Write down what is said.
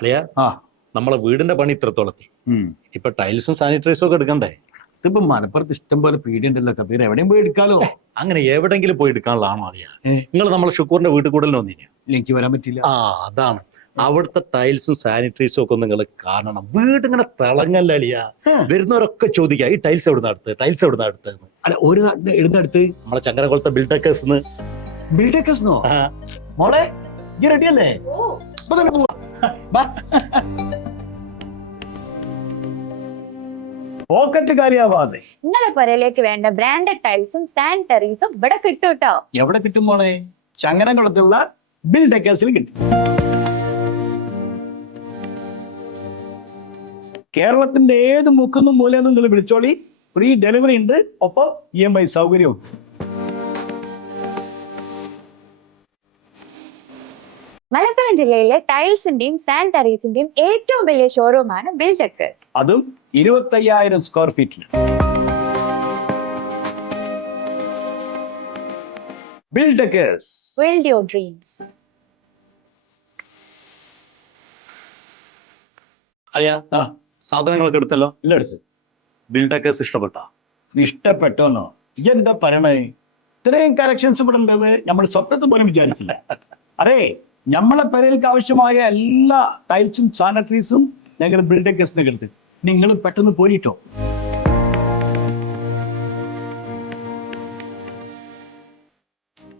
അല്ലയാ നമ്മളെ വീടിന്റെ പണി ഇത്രത്തോളത്തി. ഇപ്പൊ ടൈൽസും സാനിറ്റൈസും ഒക്കെ എടുക്കണ്ടേ? ഇതിപ്പോ മലപ്പുറത്ത് ഇഷ്ടം പോലെ പീടിയുണ്ടല്ലോ കബീർ, എവിടെയും പോയി എടുക്കാലോ. അങ്ങനെ എവിടെങ്കിലും പോയി എടുക്കാനുള്ളതാണോ അറിയാ? നിങ്ങൾ നമ്മളെ ഷുക്കൂറിന്റെ വീട്ടിൽ കൂടുതൽ വന്നില്ല? എനിക്ക് വരാൻ പറ്റില്ല. അതാണ്. അവിടുത്തെ ടൈൽസും സാനിറ്റൈസും ഒക്കെ നിങ്ങൾ കാണണം. വീട് ഇങ്ങനെ തിളങ്ങല്ല അലിയാ. വരുന്നവരൊക്കെ ചോദിക്കുക ഈ ടൈൽസ് എവിടുന്ന അടുത്ത്, ടൈൽസ് എവിടുന്ന അടുത്ത്. അല്ല, ഒരു എടുത്തടുത്ത് നമ്മളെ ചങ്ങരകുളത്തെ ബിൽഡേക്കേഴ്സ്. ബിൽഡേക്കേഴ്സിനോ? മോളെ ഈ റെഡിയല്ലേ? പോക്കറ്റ് കാര്യാവാതെ നിങ്ങളെ പുരയിലേക്ക് വേണ്ട ബ്രാൻഡഡ് ടൈൽസും സാനിറ്ററീസും ഇവിടെ കിട്ടും കേട്ടോ. എവിടെ കിട്ടും മോളെ? ചങ്ങരകുളത്തുള്ള ബിൽഡേക്കേഴ്സിൽ കിട്ടും. കേരളത്തിന്റെ ഏത് മുക്കുന്നും മൂലയെന്നും നിങ്ങൾ വിളിച്ചോളി, ഫ്രീ ഡെലിവറി ഉണ്ട്, ഒപ്പം EMI സൗകര്യവും. മലപ്പുറം ജില്ലയിലെ ടൈൽസിന്റെയും സാനിറ്ററീസിന്റെയും ഏറ്റവും വലിയ ഷോറൂമാണ് ബിൽഡേക്കേഴ്സ്. അതും 25,000 സ്ക്വയർ ഫീറ്റിൽ. ബിൽഡേക്കേഴ്സ്, Build your dreams. അയ്യാ, സാധനങ്ങളൊക്കെ എടുത്തല്ലോ? ഇല്ല, എടുത്ത്. ബിൽഡേക്കേഴ്സ് ഇഷ്ടപ്പെട്ടോ? ഇഷ്ടപ്പെട്ടോന്നോ? എന്താ പറയണേ, ഇത്രയും കളക്ഷൻസ് ഇവിടെ ഉണ്ടെന്ന് നമ്മൾ സ്വപ്നത്തിൽ പോലും വിചാരിച്ചില്ല. അതെ, നമ്മളെ പെരയിലേക്ക് ആവശ്യമായ എല്ലാ ടൈൽസും സാനിറ്ററീസും ഞങ്ങൾ ബിൽഡേക്കേഴ്സിനെ എടുത്ത്. നിങ്ങൾ പെട്ടെന്ന് പോരിട്ടോ.